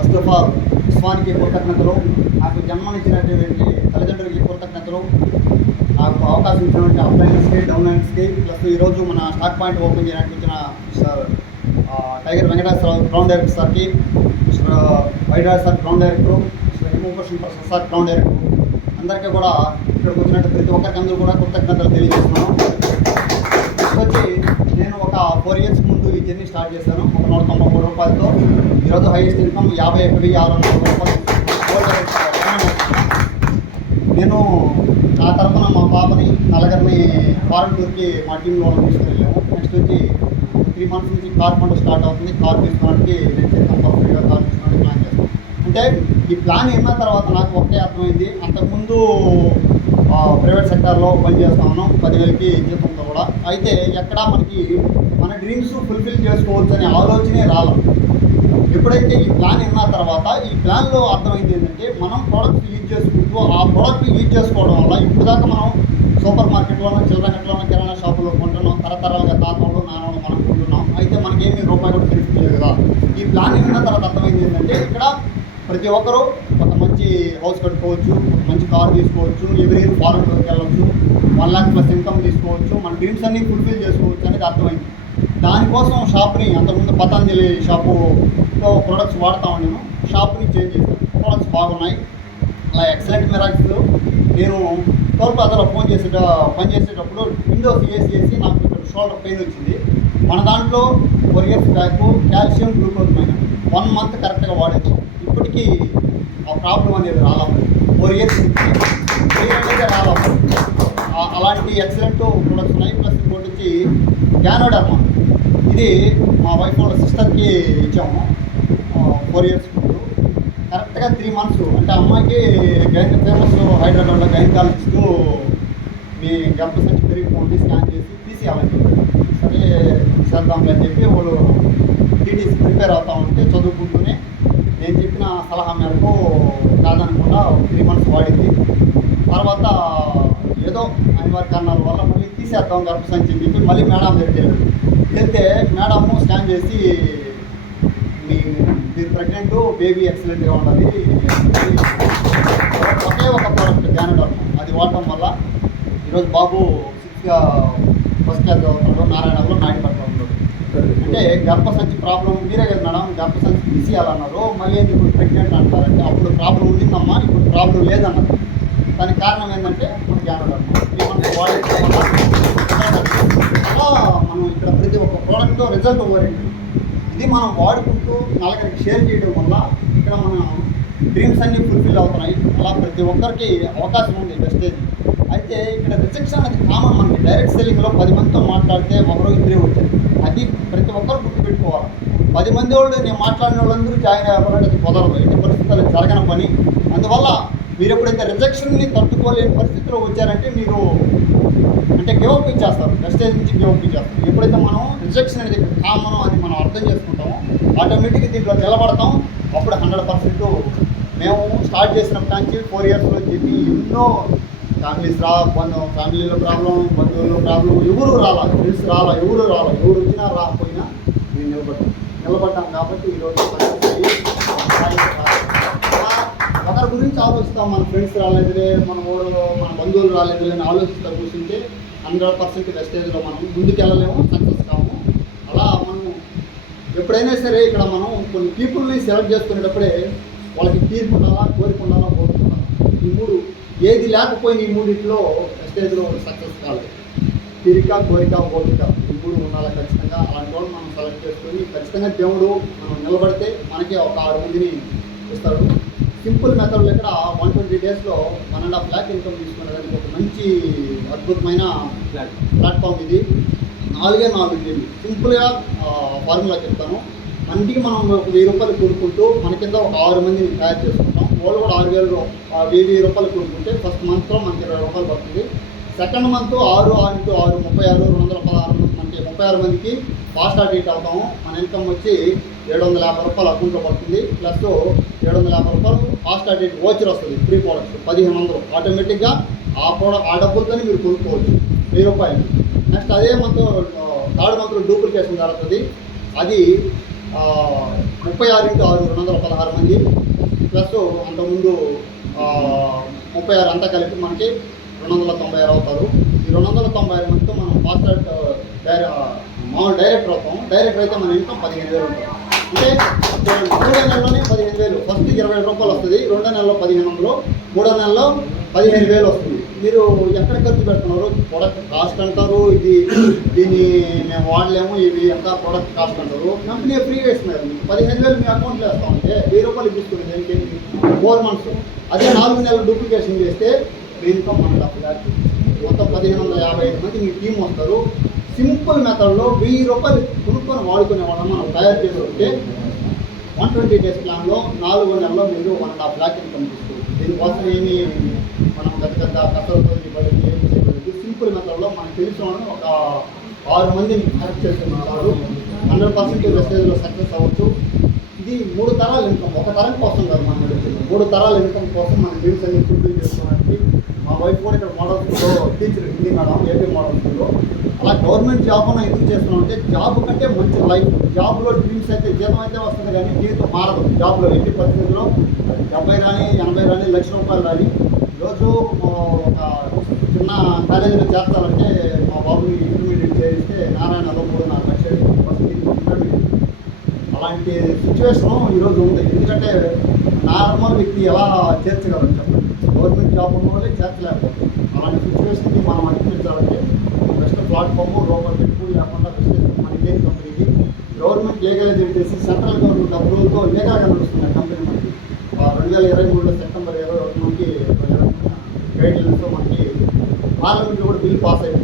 First of all విశ్వానికి కృతజ్ఞతలు, నాకు జన్మనిచ్చినటువంటి తల్లిదండ్రులకి కృతజ్ఞతలు, నాకు అవకాశం ఇచ్చినటువంటి అప్లైన్స్కి డౌన్లైన్స్కి, ప్లస్ ఈరోజు మన స్టాక్ పాయింట్ ఓపెన్ చేయడానికి వచ్చిన sir tiger Venkateswara ground director సార్కి, mister Vairaj sir ground director, mister Himabhushan Prasad sir ground director, అందరికీ కూడా ఇక్కడికి వచ్చినట్టు ప్రతి ఒక్కరికి అందరూ కూడా కృతజ్ఞతలు తెలియజేస్తున్నాను. వచ్చి నేను ఒక 4 years ముందు ఈ జర్నీ స్టార్ట్ చేశాను 193 రూపాయలతో. ఈరోజు హైయెస్ట్ ఇన్కమ్ 51,600 రూపాయలు. నేను నా తరఫున మా పాపని నలుగురిని ఫారెన్ టూర్కి మా టీంలో తీసుకువెళ్ళాము. నెక్స్ట్ వచ్చి 3 months నుంచి కార్ ఫండ్ స్టార్ట్ అవుతుంది. కార్ తీసుకోవడానికి నేను చేస్తాను, కంప్లీట్గా కార్ తీసుకోవడానికి ప్లాన్ చేస్తాను. అంటే ఈ ప్లాన్ విన్న తర్వాత నాకు ఒకటే అర్థమైంది, అంతకుముందు ప్రైవేట్ సెక్టార్లో పనిచేస్తా ఉన్నాం 10,000కి జీతంతో కూడా. అయితే ఎక్కడా మనకి మన డ్రీమ్స్ ఫుల్ఫిల్ చేసుకోవచ్చు అనే ఆలోచనే రాలేదు. ఎప్పుడైతే ఈ ప్లాన్ విన్న తర్వాత ఈ ప్లాన్లో అర్థమైంది ఏంటంటే, మనం ప్రోడక్ట్ యూజ్ చేసుకుంటూ ఆ ప్రోడక్ట్ యూజ్ చేసుకోవడం వల్ల ఇప్పుడు దాకా మనం సూపర్ మార్కెట్లోనూ చిల్లరగట్లోనూ కిరాణా షాపులో కొంటున్నాం, తరతరాలుగా తాతలు నాన్నలు మనం కొంటున్నాం. అయితే మనకేమీ రూపాయి కూడా తెలియలేదు కదా. ఈ ప్లాన్ విన్న తర్వాత అర్థమైంది ఏంటంటే, ఇక్కడ ప్రతి ఒక్కరూ ఒక మంచి హౌస్ కట్టుకోవచ్చు, మంచి కారు తీసుకోవచ్చు, ఎవ్రీ ఇయర్ ఫారెన్ టూర్కి వెళ్ళవచ్చు, 1 lakh ప్లస్ ఇన్కమ్ తీసుకోవచ్చు, మన డ్రీమ్స్ అన్నీ ఫుల్ఫిల్ చేసుకోవచ్చు అనేది అర్థమైంది. దానికోసం షాప్ని, అంతకుముందు పతంజలి షాపులో ప్రొడక్ట్స్ వాడుతూ ఉన్నాను, షాప్ని చేంజ్ చేశాను. ప్రొడక్ట్స్ బాగున్నాయి, అలా ఎక్సలెంట్ మిరాకిల్స్. నేను టోల్ ప్లాజాలో పనిచేసేటప్పుడు విండోస్ వేసి నాకు ఇక్కడ షోల్డర్ పెయిన్ వచ్చింది. మన దాంట్లో 4 years బ్యాక్ కాల్షియం గ్లూకోజ్ పైన 1 month కరెక్ట్గా వాడేది. ఇప్పటికీ ఆ ప్రాబ్లం అనేది రాలేదు. 4 years అనేది రాలేదు. అలాంటి ఎక్సలెంట్ ప్రొడక్ట్స్ ఉన్నాయి. ప్లస్ ఇంకోటి వచ్చి గ్యానోడర్మా, ఇది మా వైఫ్ వాళ్ళ సిస్టర్కి ఇచ్చాము 4 years ముందు. కరెక్ట్గా 3 months అంటే అమ్మాయికి ఫేమస్ హైదరాబాద్లో గైనకాలజిస్ట్ మీ గర్భసంచి పెరిగిపోండి స్కాన్ చేసి తీసేయాలని చెప్పారు. సరే చేద్దాంలే అని చెప్పి వాళ్ళు టీటీసీ ప్రిపేర్ అవుతా ఉంటే చదువుకుంటూనే నేను చెప్పిన సలహా మేరకు కాదనకుండా 3 months వాడింది. తర్వాత ఏదో అనివార్య కారణాల వల్ల మళ్ళీ తీసేద్దాం గర్భసంచి అని చెప్పి మళ్ళీ మేడం దగ్గరికి వెళ్తే మేడము స్కాన్ చేసి మీరు ప్రెగ్నెంట్, బేబీ ఎక్సలెంట్గా ఉన్నది, ఒకే ఒక ప్రోడక్ట్ గ్యానోడర్మా అది వాడటం వల్ల ఈరోజు బాబు 1st class చదువుతున్నాడు, నారాయణలో నాయుడుపట్ల ఉన్నాడు. అంటే గర్భసంచి ప్రాబ్లం మీరే కదా మేడం, గర్భసంచి తీసేయాలన్నారు, మళ్ళీ ఇప్పుడు ప్రెగ్నెంట్ అంటారంటే అప్పుడు ప్రాబ్లం ఉండిందమ్మా, ఇప్పుడు ప్రాబ్లం లేదన్నారు. దానికి కారణం ఏంటంటే మన గ్యానోడర్మా 3 months వాడేది అలా మనం ఇక్కడ ప్రతి ఒక్క ప్రోడక్ట్ రిజల్ట్ ఓరియంటెడ్. ఇది మనం వాడుకుంటూ నలుగురికి షేర్ చేయడం వల్ల ఇక్కడ మన డ్రీమ్స్ అన్నీ ఫుల్ఫిల్ అవుతున్నాయి. అలా ప్రతి ఒక్కరికి అవకాశం ఉంది వెస్టేజ్. అయితే ఇక్కడ రిజెక్షన్ అనేది కామన్. మనకి డైరెక్ట్ సెల్లింగ్లో 10 మందితో మాట్లాడితే ఒకరు 2 వచ్చారు. అది ప్రతి ఒక్కరు గుర్తుపెట్టుకోవాలి. 10 మంది వాళ్ళు నేను మాట్లాడిన వాళ్ళందరూ జాయిన్ అవ్వాలంటే అది కుదరదు, ఎట్టి పరిస్థితుల్లో జరగని పని. అందువల్ల మీరు ఎప్పుడైతే రిజెక్షన్ని తట్టుకోలేని పరిస్థితిలో వచ్చారంటే మీరు అంటే గివప్ ఇచ్చేస్తారు, వెస్టేజ్ నుంచి గివప్ ఇచ్చేస్తారు. ఎప్పుడైతే మనం రిజెక్షన్ అనేది కామన్ అని మనం అర్థం చేసుకుంటామో ఆటోమేటిక్గా దీంట్లో నిలబడతాం. అప్పుడు 100% మేము స్టార్ట్ చేసినప్పటి నుంచి 4 yearsలో చెప్పి ఎన్నో ఫ్యామిలీలో ప్రాబ్లం, బంధువుల్లో ప్రాబ్లం, ఎవరు రాలా, ఫ్రెండ్స్ రాలా, ఎవరు వచ్చినా రాకపోయినా మేము నిలబడ్డాం. కాబట్టి ఈరోజు ఒకరి గురించి ఆలోచిస్తాం, మన ఫ్రెండ్స్ రాలేదులే, మన బంధువులు రాలేదులే అని ఆలోచిస్తూ కూర్చుంటే 100% వెస్టేజ్లో మనం ముందుకెళ్ళలేము, సక్సెస్ కాము. అలా మనం ఎప్పుడైనా సరే ఇక్కడ మనం కొన్ని పీపుల్ని సెలెక్ట్ చేసుకునేటప్పుడే వాళ్ళకి తీర్పు ఉండాలా, కోరిక ఉండాలా, కోరుకుండాలా. ఈ 3 ఏది లేకపోయినా ఈ 3 వెస్టేజ్లో సక్సెస్ కాలేదు. తీరిక, కోరిక, ఓపిక ఈ 3 ఉండాలి ఖచ్చితంగా. అలాంటి వాళ్ళు మనం సెలెక్ట్ చేసుకొని ఖచ్చితంగా దేవుడు మనం నిలబడితే మనకి ఒక 6 మందిని ఇస్తాడు. సింపుల్ మెథడ్లో ఇక్కడ 120 daysలో 1.5 lakh ఇన్కమ్ తీసుకునేదానికి ఒక మంచి అద్భుతమైన ప్లాట్ఫామ్ ఇది. 4 గేమ్లు సింపుల్గా ఫార్ములా చెప్తాను. మందికి మనం ఒక 1000 రూపాయలు కొనుక్కుంటూ మన కింద ఒక 6 మందిని తయారు చేసుకుంటాం. వాళ్ళు కూడా 6,000 రూపాయలు కొనుక్కుంటే ఫస్ట్ మంత్లో మనకి 20 రూపాయలు పడుతుంది. సెకండ్ మంత్ 6 into 6 36 216 మనకి 36 మందికి ఫాస్ట్ ఆడిట్ అవుతాము. మన ఇన్కమ్ వచ్చి 750 రూపాయలు అకౌంట్లో పడుతుంది. ప్లస్ 750 రూపాయలు ఫాస్ట్ ఆడిట్ ఓచర్ వస్తుంది. 3 products 1500 ఆటోమేటిక్గా ఆ డబ్బులతోనే మీరు కొనుక్కోవచ్చు 1000 రూపాయలు. నెక్స్ట్ అదే మంత్ 3rd monthలో డూప్లికేషన్ జరుగుతుంది. అది 36x6 216 మంది ప్లస్ అంతకుముందు 36 అంతా కలిపి మనకి 296 అవుతారు. ఈ 296 మందితో మనం ఫాస్ట్ మామూలు డైరెక్టర్ అవుతాం. డైరెక్టర్ అయితే మన ఇన్కమ్ 15,000 ఉంటుంది. అంటే 3 నెలలోనే 15,000. ఫస్ట్ 20,000 రూపాయలు వస్తుంది, 2 నెలల్లో 1,500, 3 నెలల్లో 15,000 వస్తుంది. మీరు ఎక్కడ ఖర్చు పెడుతున్నారు? ప్రొడక్ట్ కాస్ట్ అంటారు, దీన్ని మేము వాడలేము, ఇవి ఎంత ప్రొడక్ట్ కాస్ట్ అంటారు. కంపెనీ ఫ్రీగా ఇస్తున్నారు. 15,000 మీ అకౌంట్లో వేస్తామంటే 1,000 రూపాయలు ఇప్పిస్తుంది ఏంటి 4 months. అదే 4 నెలలు డూప్లికేషన్ చేస్తే మీ ఇన్కమ్ 1.5 lakh. మొత్తం 1,555 మంది మీ టీం వస్తారు. సింపుల్ మెథడ్లో 1,000 రూపాయలు కొనుక్కొని వాడుకునే వాళ్ళని మనం తయారు చేసుకుంటే 120 days ప్లాన్లో 4 నెలల్లో మీరు 1.5 lakh ఇన్కమ్ తీసుకోవచ్చు. దీనికోసం ఏమి మనం పెద్ద కష్టంతో ఇవ్వలేదు, ఏమి చేయలేదు. సింపుల్ మెథడ్లో మనకు తెలిసిన ఒక 6 మందిని కరెక్ట్ చేస్తున్నారు. 100% వెస్టేజ్లో సక్సెస్ అవ్వచ్చు. ఇది 3 తరాల ఇన్కమ్. ఒక తరం కోసం కాదు మనం నడిచింది, 3 తరాల ఇన్కమ్ కోసం మన డ్రీమ్స్ అన్ని ఫుల్ఫిల్ చేసుకోవడానికి. మా వైఫ్ కూడా ఇక్కడ మోడల్ స్కూల్లో teacher, Hindi madam, AP model స్కూల్లో. అలా గవర్నమెంట్ జాబ్ అని ఎందుకు చేస్తున్నాం అంటే జాబ్ కంటే మంచి లైఫ్. జాబ్లో డ్రీమ్స్ అయితే జీతం అయితే వస్తుంది కానీ జీవితం మారదు. జాబ్లో ఎట్టి పరిస్థితుల్లో 70 రాని 80 రాని ₹1,00,000 రాని. ఈరోజు ఒక చిన్న కాలేజీలో చేర్చాలంటే మా బాబుని ఇంటర్మీడియట్ చేస్తే నారాయణలో 3-4 లక్షలు ఫస్ట్ ఇంటర్మీడియట్. అలాంటి సిచ్యువేషన్ ఈరోజు ఉంది. ఎందుకంటే నార్మల్ వ్యక్తి ఎలా చేర్చగలరు చెప్పండి? గవర్నమెంట్ జాబ్ ఉన్న వాళ్ళే చేర్చలేకపోతుంది. అలాంటి సిచ్యువేషన్కి మనం అనిపించాలంటే బెస్ట్ ప్లాట్ఫామ్ రూపాయలు పెట్టుకుని లేకుండా బిజినెస్ మన ఇండియన్ కంపెనీకి గవర్నమెంట్ లీగలైజ్ చేసి సెంట్రల్ గవర్నమెంట్ అప్రూవల్తో లీగల్గా నడుస్తున్నాయి కంపెనీ. మనకి 2023 సెప్టెంబర్ 21 మనకి గైడ్ లైన్స్తో మనకి పార్లమెంట్లో కూడా బిల్ పాస్ అయిపోయింది.